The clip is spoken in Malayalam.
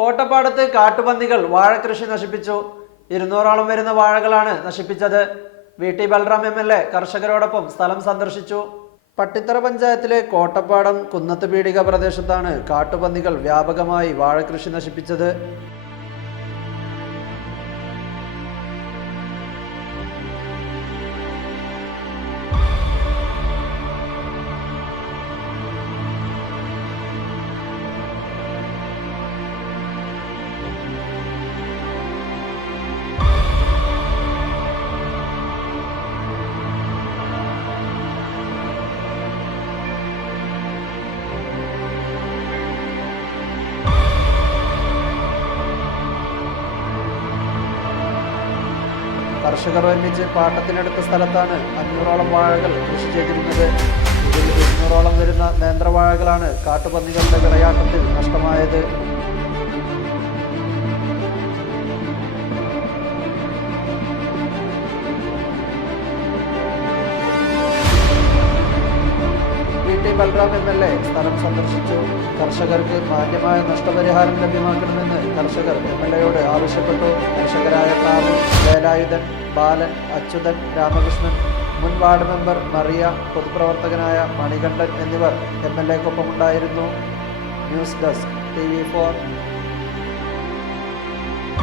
കോട്ടപ്പാടത്ത് കാട്ടുപന്നികൾ വാഴകൃഷി നശിപ്പിച്ചു. ഇരുന്നൂറോളം വരുന്ന വാഴകളാണ് നശിപ്പിച്ചത്. V T Balram M L A കർഷകരോടൊപ്പം സ്ഥലം സന്ദർശിച്ചു. പട്ടിത്തറ പഞ്ചായത്തിലെ കോട്ടപ്പാടം കുന്നത്ത് പീടിക പ്രദേശത്താണ് കാട്ടുപന്നികൾ വ്യാപകമായി വാഴകൃഷി നശിപ്പിച്ചത്. കർഷകർ ഒരുമിച്ച് പാട്ടത്തിനെടുത്ത സ്ഥലത്താണ് അഞ്ഞൂറോളം വാഴകൾ കൃഷി ചെയ്തിരുന്നത്. ഇതിൽ ഇരുന്നൂറോളം വരുന്ന നേന്ത്രവാഴകളാണ് കാട്ടുപന്നികളുടെ വിളയാട്ടത്തിൽ നഷ്ടമായത്. ബൽറാം എം എൽ എ സ്ഥലം സന്ദർശിച്ചു. കർഷകർക്ക് മാന്യമായ നഷ്ടപരിഹാരം ലഭ്യമാക്കണമെന്ന് കർഷകർ എം എൽ എയോട് ആവശ്യപ്പെട്ടു. കർഷകരായ താമു വേലായുധൻ ബാലൻ അച്യുതൻ രാമകൃഷ്ണൻ മുൻ വാർഡ് മെമ്പർ മറിയ പൊതുപ്രവർത്തകനായ മണികണ്ഠൻ എന്നിവർ M L എക്കൊപ്പമുണ്ടായിരുന്നു. News desk T V four.